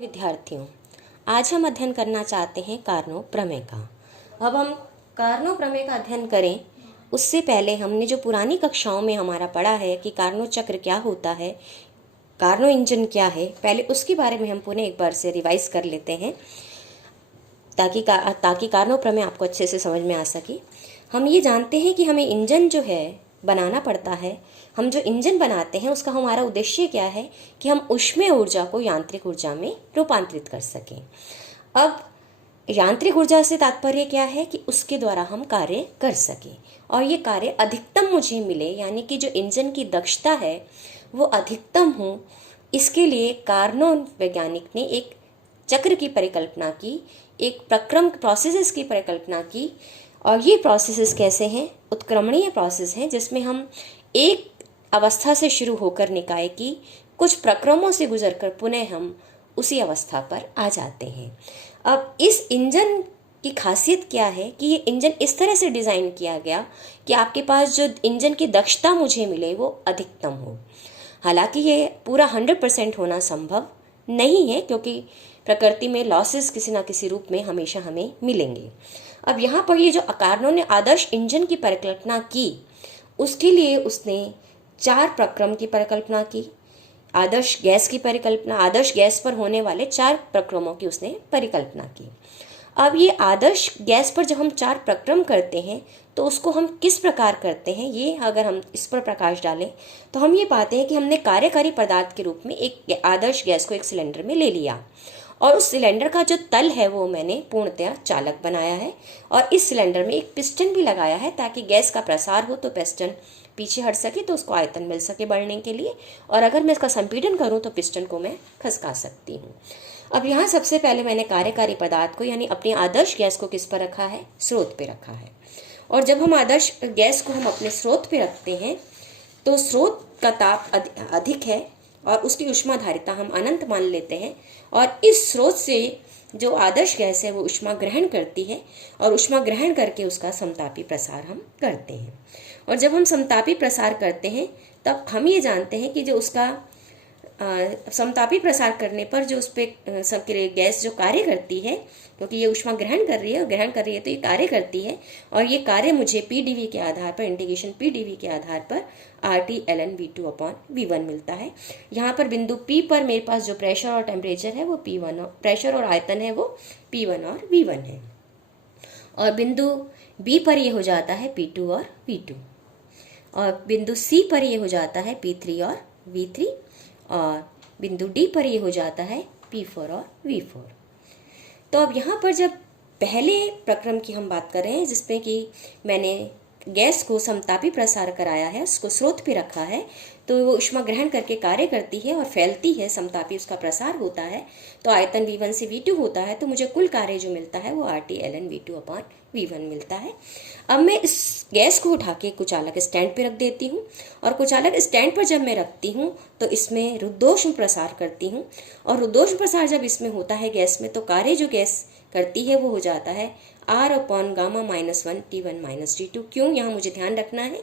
विद्यार्थियों, आज हम अध्ययन करना चाहते हैं कार्नो प्रमेय का। अब हम कार्नो प्रमेय का अध्ययन करें उससे पहले हमने जो पुरानी कक्षाओं में हमारा पढ़ा है कि कार्नो चक्र क्या होता है, कार्नो इंजन क्या है, पहले उसके बारे में हम पुनः एक बार से रिवाइज कर लेते हैं ताकि कार्नो प्रमेय आपको अच्छे से समझ में आ सके। हम ये जानते हैं कि हमें इंजन जो है बनाना पड़ता है। हम जो इंजन बनाते हैं उसका हमारा उद्देश्य क्या है कि हम ऊष्मीय ऊर्जा को यांत्रिक ऊर्जा में रूपांतरित कर सकें। अब यांत्रिक ऊर्जा से तात्पर्य क्या है कि उसके द्वारा हम कार्य कर सकें और ये कार्य अधिकतम मुझे मिले, यानी कि जो इंजन की दक्षता है वो अधिकतम हो। इसके लिए कार्नो वैज्ञानिक ने एक चक्र की परिकल्पना की, एक प्रक्रम प्रोसेसेस की परिकल्पना की। और ये प्रोसेसेस कैसे हैं? उत्क्रमणीय प्रोसेस हैं जिसमें हम एक अवस्था से शुरू होकर निकाय की कुछ प्रक्रमों से गुजरकर पुनः हम उसी अवस्था पर आ जाते हैं। अब इस इंजन की खासियत क्या है कि ये इंजन इस तरह से डिज़ाइन किया गया कि आपके पास जो इंजन की दक्षता मुझे मिले वो अधिकतम हो। हालांकि ये पूरा 100% होना संभव नहीं है क्योंकि प्रकृति में लॉसेस किसी ना किसी रूप में हमेशा हमें मिलेंगे। अब यहाँ पर ये जो कार्नो ने आदर्श इंजन की परिकल्पना की उसके लिए उसने 4 प्रक्रम की परिकल्पना की। आदर्श गैस की परिकल्पना, आदर्श गैस पर होने वाले 4 प्रक्रमों की उसने परिकल्पना की। अब ये आदर्श गैस पर जब हम 4 प्रक्रम करते हैं तो उसको हम किस प्रकार करते हैं, ये अगर हम इस पर प्रकाश डालें तो हम ये पाते हैं कि हमने कार्यकारी पदार्थ के रूप में एक आदर्श गैस को एक सिलेंडर में ले लिया और उस सिलेंडर का जो तल है वो मैंने पूर्णतया चालक बनाया है और इस सिलेंडर में एक पिस्टन भी लगाया है ताकि गैस का प्रसार हो तो पिस्टन पीछे हट सके तो उसको आयतन मिल सके बढ़ने के लिए, और अगर मैं इसका संपीड़न करूं तो पिस्टन को मैं खसका सकती हूं। अब यहाँ सबसे पहले मैंने कार्यकारी पदार्थ को यानी अपनी आदर्श गैस को किस पर रखा है? स्रोत पे रखा है। और जब हम आदर्श गैस को हम अपने स्रोत पे रखते हैं तो स्रोत का ताप अधिक है और उसकी ऊष्माधारिता हम अनंत मान लेते हैं और इस स्रोत से जो आदर्श गैस है वो ऊष्मा ग्रहण करती है और ऊष्मा ग्रहण करके उसका समतापी प्रसार हम करते हैं। और जब हम समतापी प्रसार करते हैं तब हम ये जानते हैं कि जो उसका समतापी प्रसार करने पर जो उस पर गैस जो कार्य करती है, क्योंकि ये ऊष्मा ग्रहण कर रही है और ग्रहण कर रही है तो ये कार्य करती है और ये कार्य मुझे पीडीवी के आधार पर, इंटीग्रेशन पीडीवी के आधार पर RT ln V2/V1 मिलता है। यहाँ पर बिंदु P पर मेरे पास जो प्रेशर और टेम्परेचर है वो P1 और प्रेशर और आयतन है वो P1 और V1 है और बिंदु B पर ये हो जाता है P2 और V2 और बिंदु C पर ये हो जाता है P3 और V3 और बिंदु D पर ये हो जाता है P4 और V4। तो अब यहाँ पर जब पहले प्रक्रम की हम बात कर रहे हैं जिसमें कि मैंने गैस को समतापी प्रसार कराया है, उसको स्रोत पे रखा है तो वो ऊष्मा ग्रहण करके कार्य करती है और फैलती है, समतापी उसका प्रसार होता है तो आयतन V1 से V2 होता है तो मुझे कुल कार्य जो मिलता है वो RT ln V2/V1 मिलता है। अब मैं इस गैस को उठा के कुचालक स्टैंड पे रख देती हूँ और कुचालक स्टैंड पर जब मैं रखती हूँ तो इसमें रुद्धोष्म प्रसार करती हूँ और रुद्धोष्म प्रसार जब इसमें होता है गैस में तो कार्य जो गैस करती है वो हो जाता है R/γ-1 T1 - T2। क्यों? यहाँ मुझे ध्यान रखना है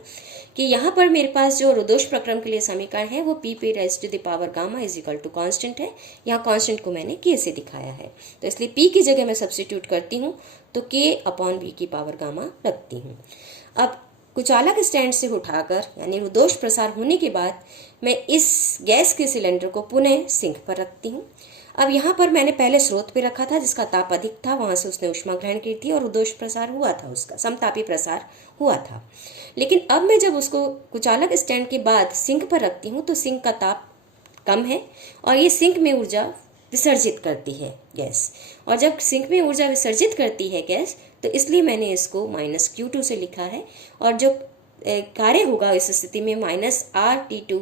कि यहाँ पर मेरे पास जो रुद्धोष्म प्रक्रम के लिए समीकरण है वो P/γ कांस्टेंट है। यहाँ कांस्टेंट को मैंने K से दिखाया है तो इसलिए P की जगह मैं सब्स्टिट्यूट करती हूँ तो K/V रखती हूँ। अब कुचालक स्टैंड से उठाकर यानी रुद्धोष्म प्रसार होने के बाद मैं इस गैस के सिलेंडर को पुनः सिंक पर रखती हूँ। अब यहाँ पर मैंने पहले स्रोत पे रखा था जिसका ताप अधिक था, वहां से उसने ऊष्मा ग्रहण की थी और रुद्धोष्म प्रसार हुआ था, उसका समतापी प्रसार हुआ था। लेकिन अब मैं जब उसको कुचालक स्टैंड के बाद सिंक पर रखती हूँ तो सिंक का ताप कम है और ये सिंक में ऊर्जा विसर्जित करती है गैस, और जब सिंक में ऊर्जा विसर्जित करती है गैस तो इसलिए मैंने इसको -Q2 से लिखा है और जो कार्य होगा इस स्थिति में -RT2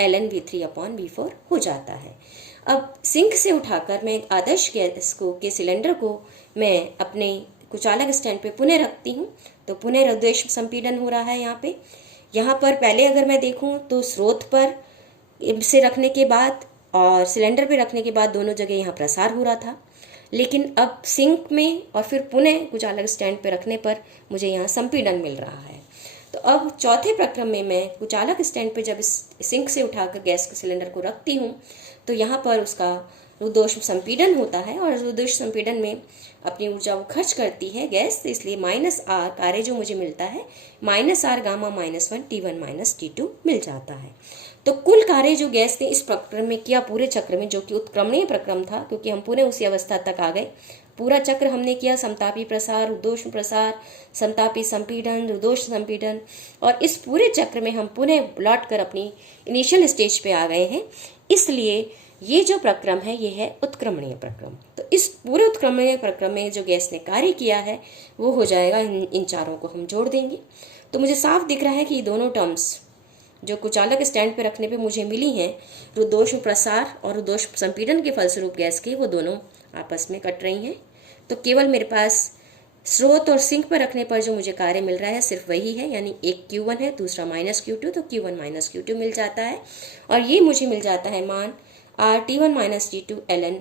ln V3/V4 हो जाता है। अब सिंक से उठाकर मैं एक आदर्श गैस को के सिलेंडर को मैं अपने कुचालक स्टैंड पे पुनः रखती हूँ तो पुनः रुद्धोष्म संपीड़न हो रहा है। यहाँ पर पहले अगर मैं देखूँ तो स्रोत पर से रखने के बाद और सिलेंडर पे रखने के बाद दोनों जगह यहाँ प्रसार हो रहा था, लेकिन अब सिंक में और फिर पुनः कुचालक स्टैंड पे रखने पर मुझे यहाँ संपीड़न मिल रहा है। तो अब चौथे प्रक्रम में मैं कुचालक स्टैंड पे जब इस सिंक से उठाकर गैस के सिलेंडर को रखती हूँ तो यहाँ पर उसका रुद्धोष्म संपीड़न होता है और रुद्धोष्म संपीड़न में अपनी ऊर्जा वो खर्च करती है गैस, तो इसलिए माइनस आर कार्य जो मुझे मिलता है minus R gamma minus 1 T1 minus T2 मिल जाता है। तो कुल कार्य जो गैस ने इस प्रक्रम में किया पूरे चक्र में, जो कि उत्क्रमणीय प्रक्रम था, क्योंकि हम पुनः उसी अवस्था तक आ गए, पूरा चक्र हमने किया समतापी प्रसार, रुद्धोष्म प्रसार, समतापी संपीड़न, रुद्धोष्म संपीड़न, और इस पूरे चक्र में हम पुनः लौट कर अपनी इनिशियल स्टेज पे आ गए हैं। इसलिए ये जो प्रक्रम है ये है उत्क्रमणीय प्रक्रम। तो इस पूरे उत्क्रमणीय प्रक्रम में जो गैस ने कार्य किया है वो हो जाएगा, इन चारों को हम जोड़ देंगे तो मुझे साफ दिख रहा है कि ये दोनों टर्म्स जो कुचालक स्टैंड पे रखने पे मुझे मिली हैं, रुद्धोष्म प्रसार और रुद्धोष्म संपीड़न के फलस्वरूप गैस के, वो दोनों आपस में कट रही हैं। तो केवल मेरे पास स्रोत और सिंक पर रखने पर जो मुझे कार्य मिल रहा है सिर्फ वही है, यानी एक Q1 है, दूसरा माइनस Q2, तो Q1 माइनस Q2 मिल जाता है। और ये मुझे मिल जाता है मान R T1 minus T2 ln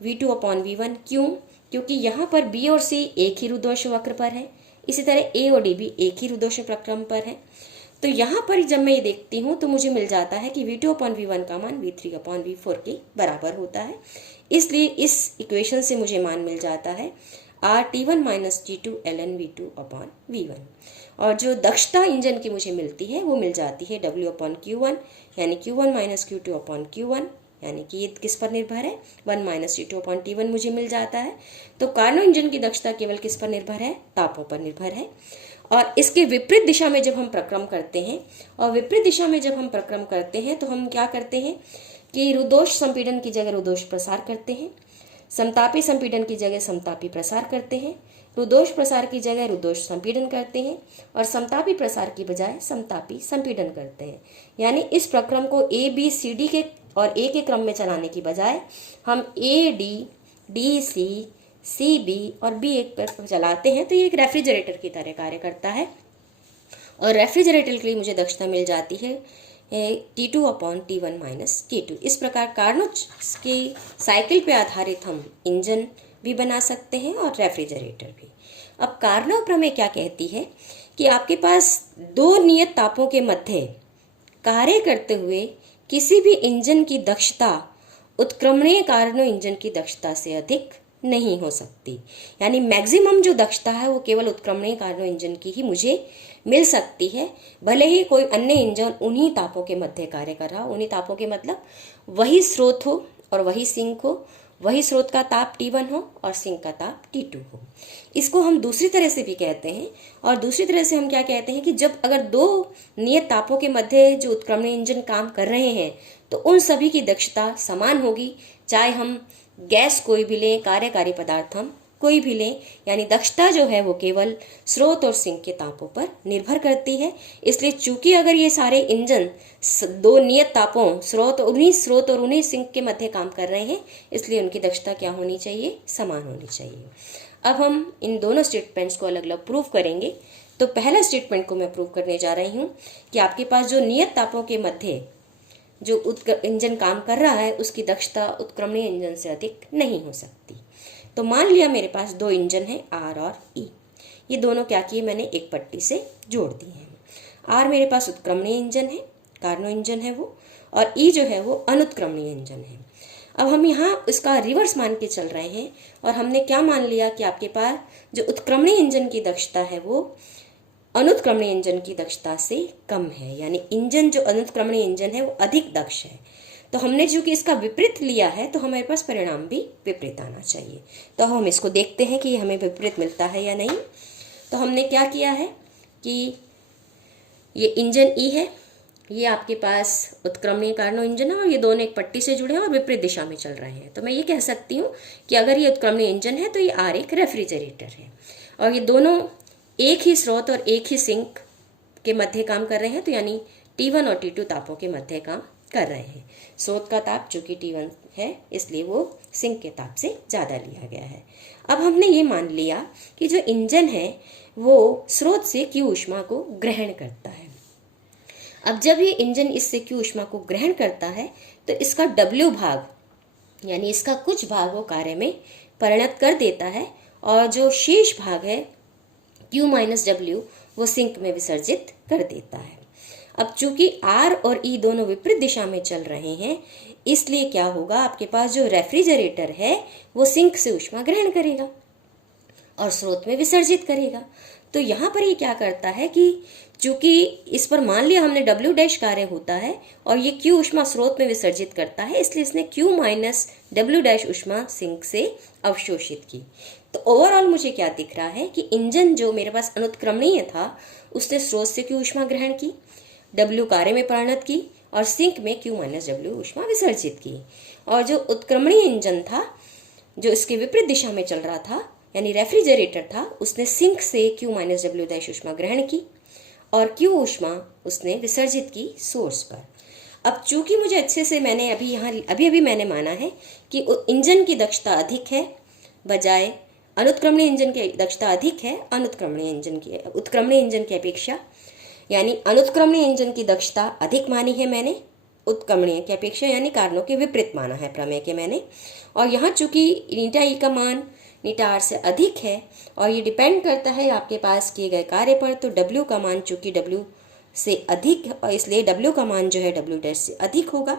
V2 upon V1। क्यों? क्योंकि यहाँ पर B और C एक ही रुद्धोष्म वक्र पर है, इसी तरह A और D भी एक ही रुद्धोष्म प्रक्रम पर है। तो यहाँ पर जब मैं ये देखती हूँ तो मुझे मिल जाता है कि V2 अपॉन V1 का मान V3 अपॉन V4 के बराबर होता है। इसलिए इस इक्वेशन से मुझे मान मिल जाता है R T1 minus T2 ln V2 upon V1। और जो दक्षता इंजन की मुझे मिलती है वो मिल जाती है W अपॉन Q1, यानी Q1 minus Q2 upon Q1, यानी कि ये किस पर निर्भर है, 1 माइनस T2 अपॉन T1 मुझे मिल जाता है। तो कार्नो इंजन की दक्षता केवल किस पर निर्भर है, तापों पर निर्भर है। और इसके विपरीत दिशा में जब हम प्रक्रम करते हैं, और विपरीत दिशा में जब हम प्रक्रम करते हैं तो हम क्या करते हैं कि रुद्धोष्म संपीड़न की जगह रुद्धोष्म प्रसार करते हैं, समतापी संपीड़न की जगह समतापी प्रसार करते हैं, रुद्धोष्म प्रसार की जगह रुद्धोष्म संपीड़न करते हैं, और समतापी प्रसार की बजाय समतापी संपीड़न करते हैं। यानी इस प्रक्रम को A B C D के और A के क्रम में चलाने की बजाय हम A D D C C B और B एक पर चलाते हैं, तो ये एक रेफ्रिजरेटर की तरह कार्य करता है। और रेफ्रिजरेटर के लिए मुझे दक्षता मिल जाती है T2 upon T1 minus T2। इस प्रकार कार्नोट की साइकिल पे आधारित हम इंजन भी बना सकते हैं और रेफ्रिजरेटर भी। अब कार्नो प्रमेय क्या कहती है कि आपके पास दो नियत तापों के मध्य कार्य करते हुए किसी भी इंजन की दक्षता उत्क्रमणीय कार्नो इंजन की दक्षता से अधिक नहीं हो सकती। यानी मैक्सिमम जो दक्षता है वो केवल उत्क्रमणीय कार्नो इंजन की ही मुझे मिल सकती है, भले ही कोई अन्य इंजन उन्हीं तापों के मध्य कार्य कर रहा हो। उन्हीं तापों के मतलब वही स्रोत हो और वही सिंक हो, वही स्रोत का ताप T1 हो और सिंक का ताप T2 हो। इसको हम दूसरी तरह से भी कहते हैं, और दूसरी तरह से हम क्या कहते हैं कि जब अगर दो नियत तापों के मध्य जो उत्क्रमणीय इंजन काम कर रहे हैं तो उन सभी की दक्षता समान होगी, चाहे हम गैस कोई भी लें, कार्यकारी पदार्थ हम कोई भी लें। यानी दक्षता जो है वो केवल स्रोत और सिंक के तापों पर निर्भर करती है। इसलिए चूंकि अगर ये सारे इंजन दो नियत तापों उन्हीं स्रोत और उन्हीं सिंक के मध्य काम कर रहे हैं, इसलिए उनकी दक्षता क्या होनी चाहिए, समान होनी चाहिए। अब हम इन दोनों स्टेटमेंट्स को अलग अलग प्रूव करेंगे। तो पहला स्टेटमेंट को मैं प्रूव करने जा रही हूँ कि आपके पास जो नियत तापों के मध्य जो इंजन काम कर रहा है उसकी दक्षता उत्क्रमणीय इंजन से अधिक नहीं हो सकती। तो मान लिया मेरे पास दो इंजन हैं R और E। ये दोनों क्या किए, मैंने एक पट्टी से जोड़ दिए हैं। R मेरे पास उत्क्रमणीय इंजन है, कार्नो इंजन है वो, और E जो है वो अनुत्क्रमणीय इंजन है। अब हम यहाँ इसका रिवर्स मान के चल रहे हैं और हमने क्या मान लिया कि आपके पास जो उत्क्रमणीय इंजन की दक्षता है वो अनुत्क्रमणीय इंजन की दक्षता से कम है। यानी इंजन जो अनुत्क्रमणीय इंजन है वो अधिक दक्ष है। तो हमने जो कि इसका विपरीत लिया है तो हमारे पास परिणाम भी विपरीत आना चाहिए। तो हम इसको देखते हैं कि हमें विपरीत मिलता है या नहीं। तो हमने क्या किया है कि ये इंजन E है, ये आपके पास उत्क्रमणीय कार्नो इंजन है, और ये दोनों एक पट्टी से जुड़े हैं और विपरीत दिशा में चल रहे हैं। तो मैं ये कह सकती हूँ कि अगर ये उत्क्रमणीय इंजन है तो ये R एक रेफ्रिजरेटर है, और ये दोनों एक ही स्रोत और एक ही सिंक के मध्य काम कर रहे हैं। तो यानी T1 और T2 तापों के मध्य काम कर रहे हैं। स्रोत का ताप चूंकि T1 है इसलिए वो सिंक के ताप से ज़्यादा लिया गया है। अब हमने ये मान लिया कि जो इंजन है वो स्रोत से Q ऊष्मा को ग्रहण करता है। अब जब ये इंजन इससे Q ऊष्मा को ग्रहण करता है तो इसका W भाग यानी इसका कुछ भाग वो कार्य में परिणत कर देता है, और जो शेष भाग है Q माइनस W वो सिंक में विसर्जित कर देता है। अब चूंकि R और E दोनों विपरीत दिशा में चल रहे हैं, इसलिए क्या होगा, आपके पास जो रेफ्रिजरेटर है वो सिंक से ऊष्मा ग्रहण करेगा और स्रोत में विसर्जित करेगा। तो यहाँ पर ये क्या करता है कि चूंकि इस पर मान लिया हमने W डैश कार्य होता है और ये Q ऊष्मा स्रोत में विसर्जित करता है, इसलिए इसने Q माइनस W डैश ऊष्मा सिंक से अवशोषित की। तो ओवरऑल मुझे क्या दिख रहा है कि इंजन जो मेरे पास अनुत्क्रमणीय था उसने स्रोत से Q ऊष्मा ग्रहण की, W कार्य में परिणत की और सिंक में Q माइनस W ऊष्मा विसर्जित की। और जो उत्क्रमणीय इंजन था जो इसके विपरीत दिशा में चल रहा था यानी रेफ्रिजरेटर था, उसने सिंक से Q माइनस W डैश ऊष्मा ग्रहण की और Q ऊष्मा उसने विसर्जित की सोर्स पर। अब चूंकि मुझे अच्छे से मैंने अभी मैंने माना है कि इंजन की दक्षता अधिक है बजाय अनुत्क्रमणीय इंजन की दक्षता अधिक है उत्क्रमणीय इंजन की अपेक्षा, यानी अनुत्क्रमणीय इंजन की दक्षता अधिक मानी है मैंने उत्क्रमणीय की अपेक्षा, यानी कारणों के विपरीत माना है प्रमेय के मैंने। और यहाँ चूंकि नीटा ई का मान नीटा आर से अधिक है और ये डिपेंड करता है आपके पास किए गए कार्य पर, तो W का मान चूंकि W से अधिक और इसलिए W का मान जो है W डैश से अधिक होगा,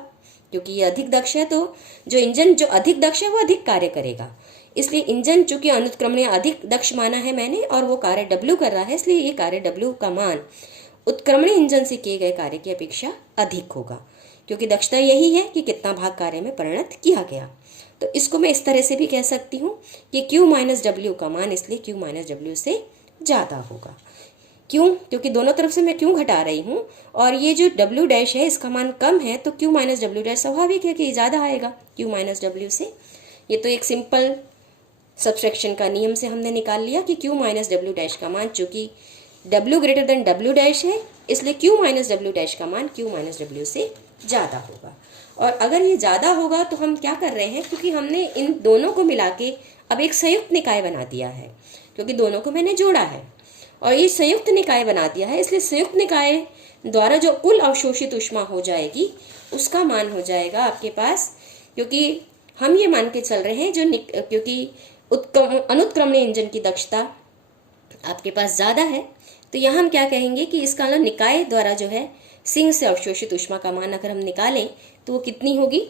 क्योंकि ये अधिक दक्ष है। तो जो इंजन जो अधिक दक्ष है वो अधिक कार्य करेगा, इसलिए इंजन चूंकि अनुत्क्रमणीय अधिक दक्ष माना है मैंने और वो कार्य W कर रहा है, इसलिए ये कार्य W का मान उत्क्रमणीय इंजन से किए गए कार्य की अपेक्षा अधिक होगा, क्योंकि दक्षता यही है कि कितना भाग कार्य में परिणत किया गया। तो इसको मैं इस तरह से भी कह सकती हूँ कि Q माइनस W का मान इसलिए Q माइनस W से ज़्यादा होगा। क्यों? क्योंकि दोनों तरफ से मैं Q घटा रही हूँ और ये जो W डैश है इसका मान कम है, तो Q माइनस W डैश स्वाभाविक है कि ये ज़्यादा आएगा Q माइनस W से। ये तो एक सिंपल सब्सट्रैक्शन का नियम से हमने निकाल लिया कि Q माइनस W डैश का मान चूंकि W greater than W dash है, इसलिए Q माइनस W डैश का मान Q माइनस W से ज़्यादा होगा। और अगर ये ज़्यादा होगा तो हम क्या कर रहे हैं, क्योंकि हमने इन दोनों को मिला के अब एक संयुक्त निकाय बना दिया है, क्योंकि दोनों को मैंने जोड़ा है और ये संयुक्त निकाय बना दिया है, इसलिए संयुक्त निकाय द्वारा जो कुल अवशोषित ऊष्मा हो जाएगी उसका मान हो जाएगा आपके पास, क्योंकि हम ये मान के चल रहे हैं क्योंकि अनुत्क्रमणीय इंजन की दक्षता आपके पास ज़्यादा है, तो यहाँ हम क्या कहेंगे कि इसका निकाय द्वारा जो है सिंक से अवशोषित ऊष्मा का मान अगर हम निकालें तो वो कितनी होगी,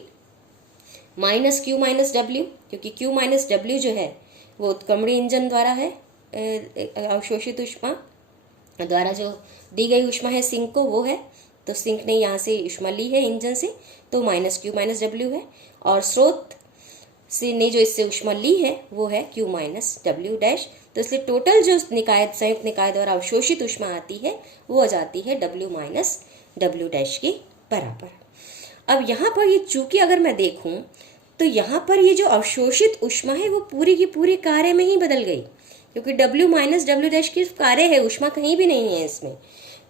माइनस Q माइनस W, क्योंकि Q माइनस W जो है वो उत्क्रमणीय इंजन द्वारा है अवशोषित ऊष्मा द्वारा जो दी गई ऊष्मा है सिंक को वो है, तो सिंक ने यहाँ से ऊष्मा ली है इंजन से, तो माइनस Q माइनस W है, और स्रोत से ने जो इससे ऊष्मा ली है वो है Q माइनस W डैश। तो इसलिए टोटल जो निकाय संयुक्त निकाय द्वारा अवशोषित ऊष्मा आती है वो आ जाती है W माइनस W डैश के बराबर। अब यहाँ पर ये चूंकि अगर मैं देखूं तो यहाँ पर ये जो अवशोषित ऊष्मा है वो पूरी की पूरी कार्य में ही बदल गई, क्योंकि W माइनस W डैश की कार्य है, ऊष्मा कहीं भी नहीं है इसमें।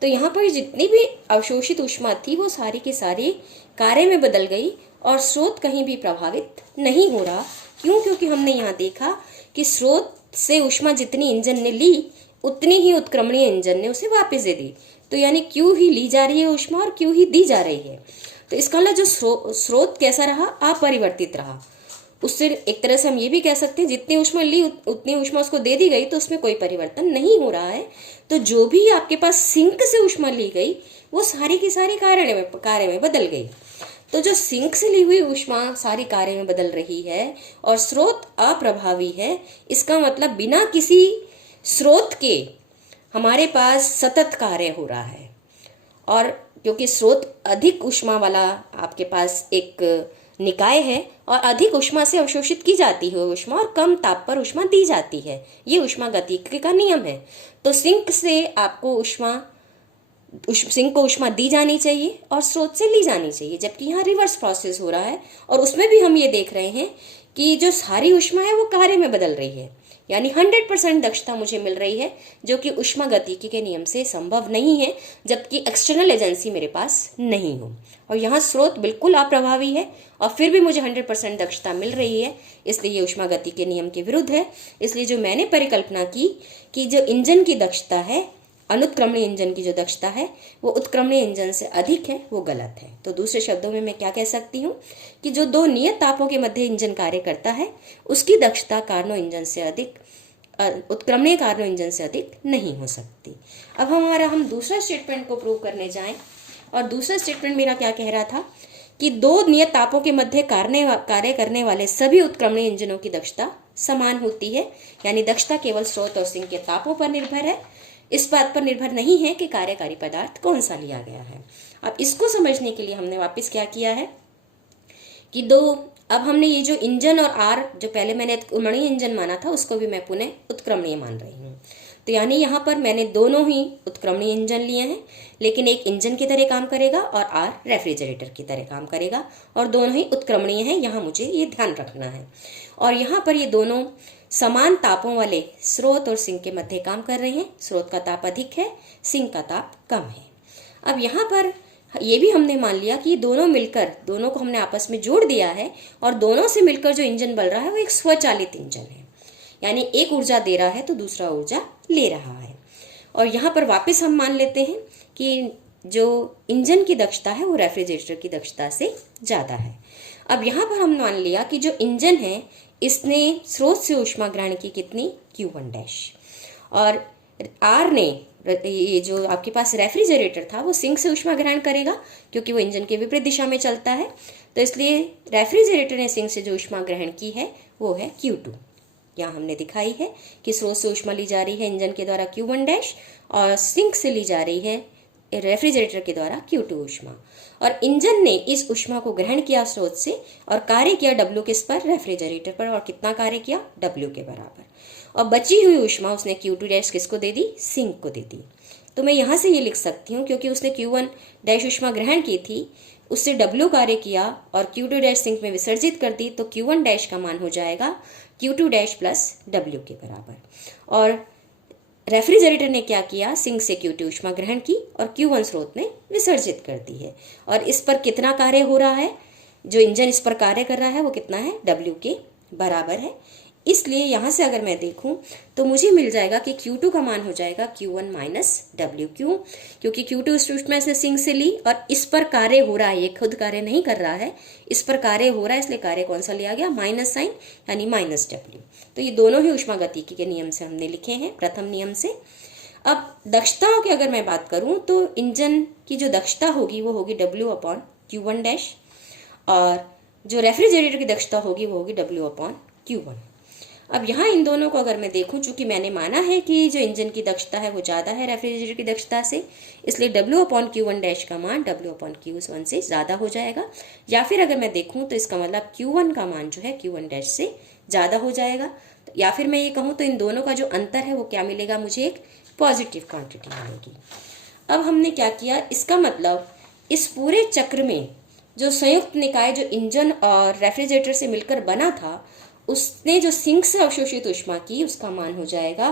तो यहाँ पर जितनी भी अवशोषित ऊष्मा थी वो सारी की सारी कार्य में बदल गई और स्रोत कहीं भी प्रभावित नहीं हो रहा। क्यों? क्योंकि हमने यहाँ देखा कि स्रोत से ऊष्मा जितनी इंजन ने ली उतनी ही उत्क्रमणीय इंजन ने उसे वापस दे दी, तो यानी Q ही ली जा रही है ऊष्मा और Q ही दी जा रही है। तो इसका मतलब जो स्रोत कैसा रहा, अपरिवर्तित रहा। उससे एक तरह से हम ये भी कह सकते हैं जितनी ऊष्मा ली उतनी ऊष्मा उसको दे दी गई, तो उसमें कोई परिवर्तन नहीं हो रहा है। तो जो भी आपके पास सिंक से ऊष्मा ली गई वो सारी की सारी कार्य में बदल गई। तो जो सिंक से ली हुई ऊष्मा सारी कार्य में बदल रही है और स्रोत अप्रभावी है, इसका मतलब बिना किसी स्रोत के हमारे पास सतत कार्य हो रहा है। और क्योंकि स्रोत अधिक ऊष्मा वाला आपके पास एक निकाय है और अधिक ऊष्मा से अवशोषित की जाती है ऊष्मा और कम ताप पर ऊष्मा दी जाती है, ये ऊष्मागतिकी का नियम है। तो सिंक से आपको सिंक को ऊष्मा दी जानी चाहिए और स्रोत से ली जानी चाहिए, जबकि यहाँ रिवर्स प्रोसेस हो रहा है। और उसमें भी हम ये देख रहे हैं कि जो सारी ऊष्मा है वो कार्य में बदल रही है, यानी 100% दक्षता मुझे मिल रही है, जो कि ऊष्मागतिकी के नियम से संभव नहीं है, जबकि एक्सटर्नल एजेंसी मेरे पास नहीं हो। और यहाँ स्रोत बिल्कुल अप्रभावी है और फिर भी मुझे 100% दक्षता मिल रही है, इसलिए ये ऊष्मागतिकी के नियम के विरुद्ध है। इसलिए जो मैंने परिकल्पना की कि जो इंजन की दक्षता है, अनुत्क्रमणीय इंजन की जो दक्षता है वो उत्क्रमणीय इंजन से अधिक है, वो गलत है। तो दूसरे शब्दों में मैं क्या कह सकती हूँ कि जो दो नियत तापों के मध्य इंजन कार्य करता है उसकी दक्षता कार्नो इंजन से अधिक, उत्क्रमणीय कार्नो इंजन से अधिक नहीं हो सकती। अब हम दूसरा स्टेटमेंट को प्रूव करने जाएं, और दूसरा स्टेटमेंट मेरा क्या कह रहा था कि दो नियत तापों के मध्य कार्य करने वाले सभी उत्क्रमणीय इंजनों की दक्षता समान होती है। यानी दक्षता केवल स्रोत और सिंक के तापों पर निर्भर है, इस बात पर निर्भर नहीं है कि कार्यकारी पदार्थ कौन सा लिया गया है। अब इसको समझने के लिए हमने वापस क्या किया है कि अब हमने ये जो इंजन और आर, जो पहले मैंने उत्क्रमणीय इंजन माना था, उसको भी मैं पुनः उत्क्रमणीय मान रही हूँ। तो यानी यहाँ पर मैंने दोनों ही उत्क्रमणीय इंजन लिए हैं, लेकिन एक इंजन की तरह काम करेगा और आर रेफ्रिजरेटर की तरह काम करेगा, और दोनों ही उत्क्रमणीय हैं, यहाँ मुझे ये ध्यान रखना है। और यहाँ पर ये दोनों समान तापों वाले स्रोत और सिंक के मध्य काम कर रहे हैं। स्रोत का ताप अधिक है, सिंक का ताप कम है। अब यहाँ पर ये भी हमने मान लिया कि दोनों मिलकर, दोनों को हमने आपस में जोड़ दिया है, और दोनों से मिलकर जो इंजन बल रहा है वो एक स्वचालित इंजन है। यानी एक ऊर्जा दे रहा है तो दूसरा ऊर्जा ले रहा है। और यहाँ पर वापस हम मान लेते हैं कि जो इंजन की दक्षता है वो रेफ्रिजरेटर की दक्षता से ज़्यादा है। अब यहाँ पर हम मान लिया कि जो इंजन है इसने स्रोत से ऊष्मा ग्रहण की कितनी, Q1 डैश, और आर ने, ये जो आपके पास रेफ्रिजरेटर था, वो सिंक से ऊष्मा ग्रहण करेगा क्योंकि वो इंजन के विपरीत दिशा में चलता है। तो इसलिए रेफ्रिजरेटर ने सिंक से जो ऊष्मा ग्रहण की है वो है Q2। यहाँ हमने दिखाई है कि स्रोत से ऊष्मा ली जा रही है इंजन के द्वारा Q1 डैश, और सिंक से ली जा रही है रेफ्रिजरेटर के द्वारा Q2 ऊष्मा। और इंजन ने इस ऊष्मा को ग्रहण किया स्रोत से और कार्य किया W किस पर, रेफ्रिजरेटर पर, और कितना कार्य किया, W के बराबर। और बची हुई ऊष्मा उसने Q2 डैश किसको दे दी, सिंक को दे दी। तो मैं यहाँ से ये लिख सकती हूँ, क्योंकि उसने Q1 डैश ऊष्मा ग्रहण की थी, उससे W कार्य किया और Q2 डैश सिंक में विसर्जित कर दी, तो Q1 डैश का मान हो जाएगा Q2 डैश प्लस W के बराबर। और रेफ्रिजरेटर ने क्या किया, सिंक से Q2 ऊष्मा ग्रहण की और Q1 स्रोत ने विसर्जित कर दी है। और इस पर कितना कार्य हो रहा है, जो इंजन इस पर कार्य कर रहा है वो कितना है, W के बराबर है। इसलिए यहाँ से अगर मैं देखूं तो मुझे मिल जाएगा कि Q2 का मान हो जाएगा Q1 माइनस W। क्यों, क्योंकि Q2 ऊष्मा इसने सिंक से ली और इस पर कार्य हो रहा है, ये खुद कार्य नहीं कर रहा है, इस पर कार्य हो रहा है, इसलिए कार्य कौन सा लिया गया, माइनस साइन, यानी माइनस W। तो ये दोनों ही ऊष्मागतिकी के नियम से हमने लिखे हैं, प्रथम नियम से। अब दक्षताओं की अगर मैं बात करूं तो इंजन की जो दक्षता होगी वो होगी W अपॉन Q1 डैश, और जो रेफ्रिजरेटर की दक्षता होगी वो होगी W अपॉन Q1। अब यहाँ इन दोनों को अगर मैं देखूं, चूंकि मैंने माना है कि जो इंजन की दक्षता है वो ज़्यादा है रेफ्रिजरेटर की दक्षता से, इसलिए W अपॉन Q1 डैश का मान W अपॉन Q1 से ज़्यादा हो जाएगा। या फिर अगर मैं देखूं तो इसका मतलब Q1 का मान जो है Q1 डैश से ज़्यादा हो जाएगा। या फिर मैं ये कहूँ तो इन दोनों का जो अंतर है वो क्या मिलेगा, मुझे एक पॉजिटिव क्वांटिटी मिलेगी। अब हमने क्या किया, इसका मतलब इस पूरे चक्र में जो संयुक्त निकाय जो इंजन और रेफ्रिजरेटर से मिलकर बना था, उसने जो सिंक से अवशोषित ऊष्मा की उसका मान हो जाएगा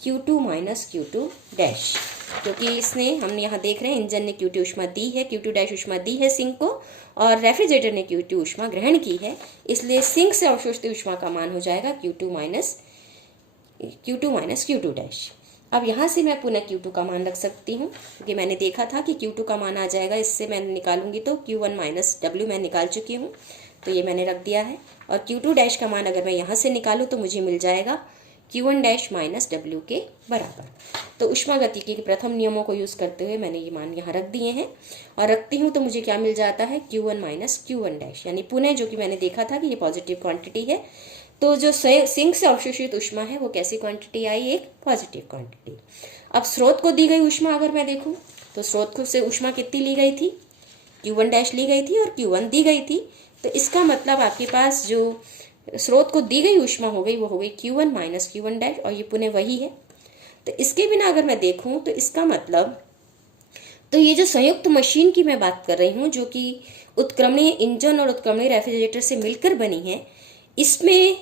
Q2 माइनस Q2 डैश, क्योंकि इसने, हमने यहाँ देख रहे हैं इंजन ने Q2 ऊष्मा दी है, Q2 डैश ऊष्मा दी है सिंक को, और रेफ्रिजरेटर ने Q2 ऊष्मा ग्रहण की है, इसलिए सिंक से अवशोषित ऊष्मा का मान हो जाएगा Q2 माइनस Q2 डैश। अब यहाँ से मैं पुनः Q2 का मान रख सकती हूँ, क्योंकि मैंने देखा था कि Q2 का मान आ जाएगा, इससे मैं निकालूंगी तो Q1 माइनस W मैं निकाल चुकी हूँ, तो ये मैंने रख दिया है। और Q2 डैश का मान अगर मैं यहाँ से निकालूँ तो मुझे मिल जाएगा Q1 डैश माइनस W के बराबर। तो ऊष्मागतिकी के प्रथम नियमों को यूज़ करते हुए मैंने ये मान यहाँ रख दिए हैं, और रखती हूँ तो मुझे क्या मिल जाता है, Q1 माइनस Q1 डैश, यानी पुनः जो कि मैंने देखा था कि ये पॉजिटिव क्वांटिटी है, तो जो सिंक से अवशोषित ऊष्मा है वो कैसी क्वांटिटी आई, एक पॉजिटिव क्वांटिटी। अब स्रोत को दी गई ऊष्मा अगर मैं देखूँ तो स्रोत से ऊष्मा कितनी ली गई थी, Q1 डैश ली गई थी और Q1 दी गई थी। तो इसका मतलब आपके पास जो स्रोत को दी गई ऊष्मा हो गई वो हो गई Q1 माइनस Q1 डैश, और ये पुनः वही है। तो इसके बिना अगर मैं देखूं तो इसका मतलब, तो ये जो संयुक्त मशीन की मैं बात कर रही हूँ जो कि उत्क्रमणीय इंजन और उत्क्रमणीय रेफ्रिजरेटर से मिलकर बनी है, इसमें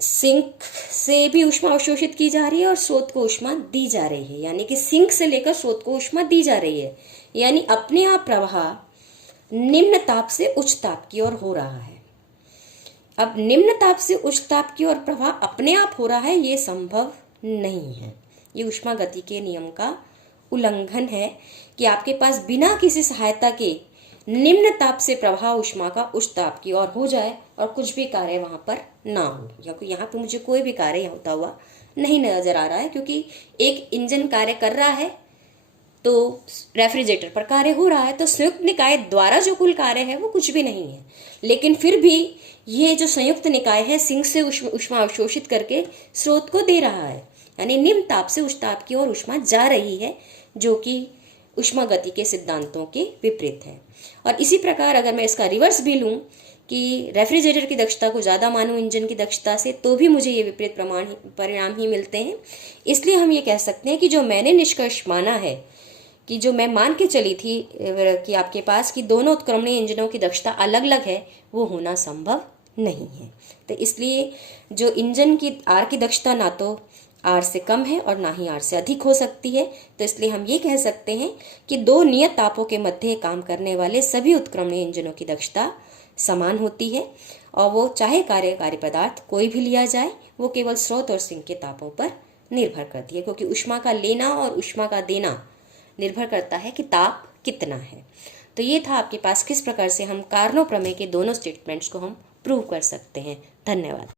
सिंक से भी ऊष्मा अवशोषित की जा रही है और स्रोत को ऊष्मा दी जा रही है, यानी कि सिंक से लेकर स्रोत को ऊष्मा दी जा रही है, यानी अपने आप प्रवाह निम्न ताप से उच्च ताप की ओर हो रहा है। अब निम्न ताप से उच्च ताप की ओर प्रवाह अपने आप हो रहा है, ये संभव नहीं है। ये ऊष्मागतिकी के नियम का उल्लंघन है कि आपके पास बिना किसी सहायता के निम्न ताप से प्रवाह ऊष्मा का उच्च ताप की ओर हो जाए और कुछ भी कार्य वहां पर ना हो, या यहाँ पर मुझे कोई भी कार्य होता हुआ नहीं नजर आ रहा है, क्योंकि एक इंजन कार्य कर रहा है तो रेफ्रिजरेटर पर कार्य हो रहा है, तो संयुक्त निकाय द्वारा जो कुल कार्य है वो कुछ भी नहीं है। लेकिन फिर भी ये जो संयुक्त निकाय है सिंक से ऊष्मा अवशोषित करके स्रोत को दे रहा है, यानी निम्न ताप से उच्च ताप की ओर ऊष्मा जा रही है, जो कि ऊष्मा गति के सिद्धांतों के विपरीत है। और इसी प्रकार अगर मैं इसका रिवर्स भी लूँ कि रेफ्रिजरेटर की दक्षता को ज़्यादा मानूं इंजन की दक्षता से, तो भी मुझे ये विपरीत परिणाम ही मिलते हैं। इसलिए हम ये कह सकते हैं कि जो मैंने निष्कर्ष माना है, कि जो मैं मान के चली थी कि आपके पास कि दोनों उत्क्रमणीय इंजनों की दक्षता अलग अलग है, वो होना संभव नहीं है। तो इसलिए जो इंजन की आर की दक्षता ना तो आर से कम है और ना ही आर से अधिक हो सकती है, तो इसलिए हम ये कह सकते हैं कि दो नियत तापों के मध्य काम करने वाले सभी उत्क्रमणीय इंजनों की दक्षता समान होती है, और वो चाहे कार्यकारी पदार्थ कोई भी लिया जाए, वो केवल स्रोत और सिंक के तापों पर निर्भर करती है, क्योंकि ऊष्मा का लेना और ऊष्मा का देना निर्भर करता है कि ताप कितना है। तो ये था आपके पास किस प्रकार से हम कार्नो प्रमेय के दोनों स्टेटमेंट्स को हम प्रूव कर सकते हैं। धन्यवाद।